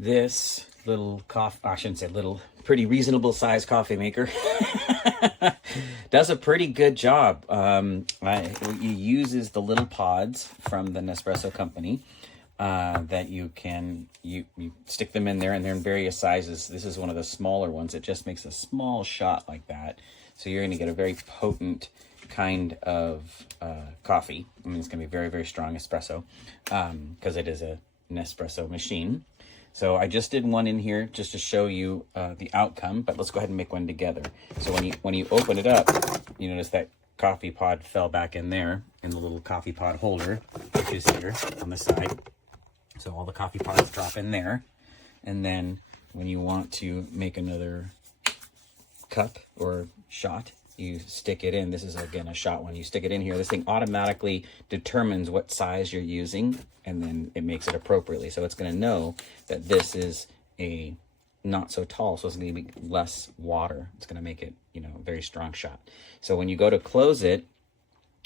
This little I shouldn't say little, pretty reasonable size coffee maker does a pretty good job. It uses the little pods from the Nespresso company that you stick them in there, and they're in various sizes. This is one of the smaller ones. It just makes a small shot like that. So you're going to get a very potent kind of coffee. I mean, it's going to be very, very strong espresso because it is a Nespresso machine. So I just did one in here just to show you the outcome, but let's go ahead and make one together. So when you open it up, you notice that coffee pod fell back in there in the little coffee pod holder, which is here on the side. So all the coffee pods drop in there. And then when you want to make another cup or shot, you stick it in. This is, again, a shot one. You stick it in here. This thing automatically determines what size you're using, and then it makes it appropriately. So it's going to know that this is a not so tall, so it's going to be less water. It's going to make it, a very strong shot. So when you go to close it,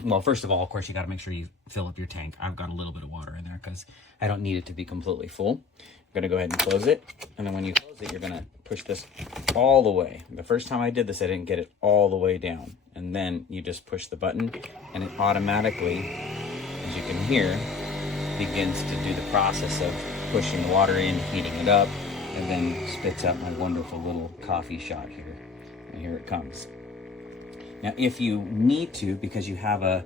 well, first of all, of course, you got to make sure you fill up your tank. I've got a little bit of water in there because I don't need it to be completely full. I'm going to go ahead and close it. And then when you close it, you're going to push this all the way. The first time I did this, I didn't get it all the way down. And then you just push the button, and it automatically, as you can hear, begins to do the process of pushing the water in, heating it up, and then spits out my wonderful little coffee shot here. And here it comes. Now, if you need to, because you have a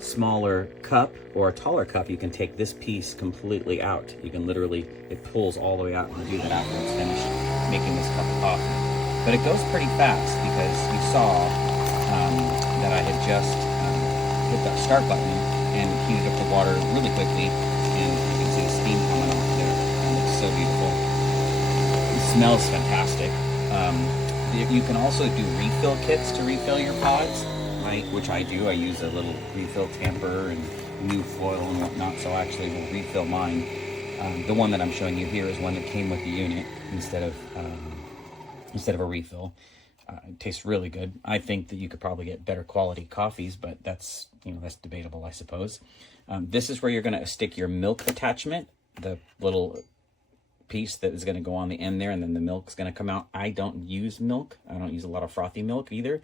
smaller cup or a taller cup, you can take this piece completely out. You can literally, it pulls all the way out, and you do that after it's finished making this cup of coffee. But it goes pretty fast because you saw that I had just hit that start button and heated up the water really quickly, and you can see the steam coming off there, and it's so beautiful. It smells fantastic. You can also do refill kits to refill your pods, which I do. I use a little refill tamper and new foil and whatnot, so I actually will refill mine. The one that I'm showing you here is one that came with the unit instead of a refill. It tastes really good. I think that you could probably get better quality coffees, but that's debatable, I suppose. This is where you're going to stick your milk attachment, the little piece that is going to go on the end there, and then the milk's going to come out. I don't use milk. I don't use a lot of frothy milk either,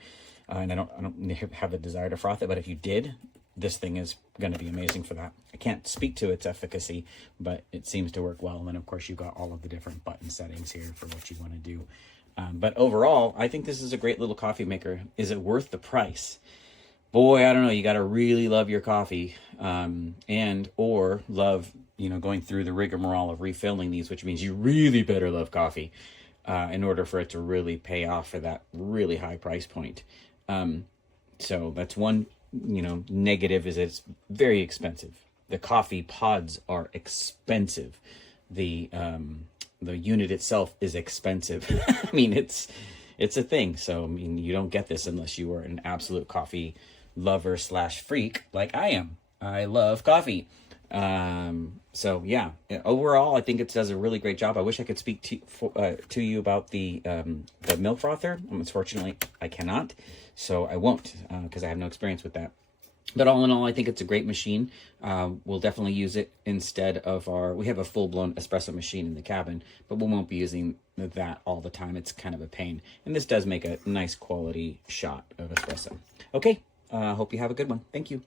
and I don't have a desire to froth it. But if you did, this thing is going to be amazing for that. I can't speak to its efficacy, but it seems to work well. And then, of course, you've got all of the different button settings here for what you want to do. But overall, I think this is a great little coffee maker. Is it worth the price? Boy, I don't know. You got to really love your coffee or love, going through the rigmarole of refilling these, which means you really better love coffee in order for it to really pay off for that really high price point. So that's one, negative, is it's very expensive. The coffee pods are expensive. The unit itself is expensive. I mean, it's a thing. So, I mean, you don't get this unless you are an absolute coffee lover / freak like I am. I love coffee. So yeah, overall, I think it does a really great job. I wish I could speak to you about the milk frother. Unfortunately, I cannot, so I won't because I have no experience with that. But all in all, I think it's a great machine. We'll definitely use it instead of we have a full-blown espresso machine in the cabin, but we won't be using that all the time. It's kind of a pain. And this does make a nice quality shot of espresso. Okay, hope you have a good one. Thank you.